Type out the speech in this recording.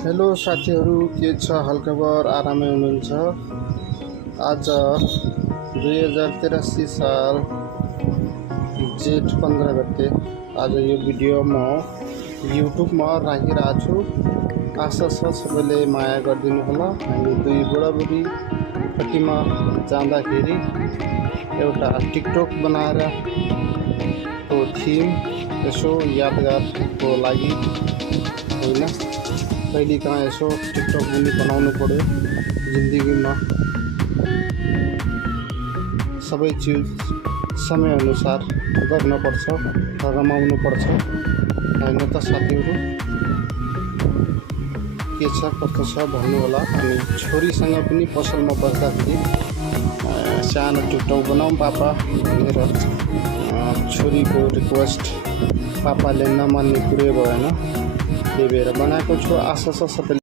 Hello साथीहरू, के छ हालखबर? आरामै हुनुहुन्छ? आज 2083 साल जेठ 15 गते आज यो भिडियो म युट्युबमा राखिरहेको छु। आशा छ सबैले माया गरिदिनु होला। हामी दुई बुढाबुढी खटीमा जाँदाखेरि एउटा टिकटक बनाएर त्यो थिम यसो यादगारको लागि होइन, कहिले कहाँ यसो टिकटक पनि बनाउनु पर्यो। जिन्दगीमा सबै चिज समयअनुसार गर्नुपर्छ, रमाउनुपर्छ होइन त साथीहरू? के छ कस्तो छ भन्नु होला। अनि छोरीसँग पनि पसलमा बस्दाखेरि सानो टिकटक बनाऊँ पापा भनेर छोरीको रिक्वेस्ट पापाले नमान्ने कुरै भएन, त्यही भएर बनाएको छु। आशा छ सबैले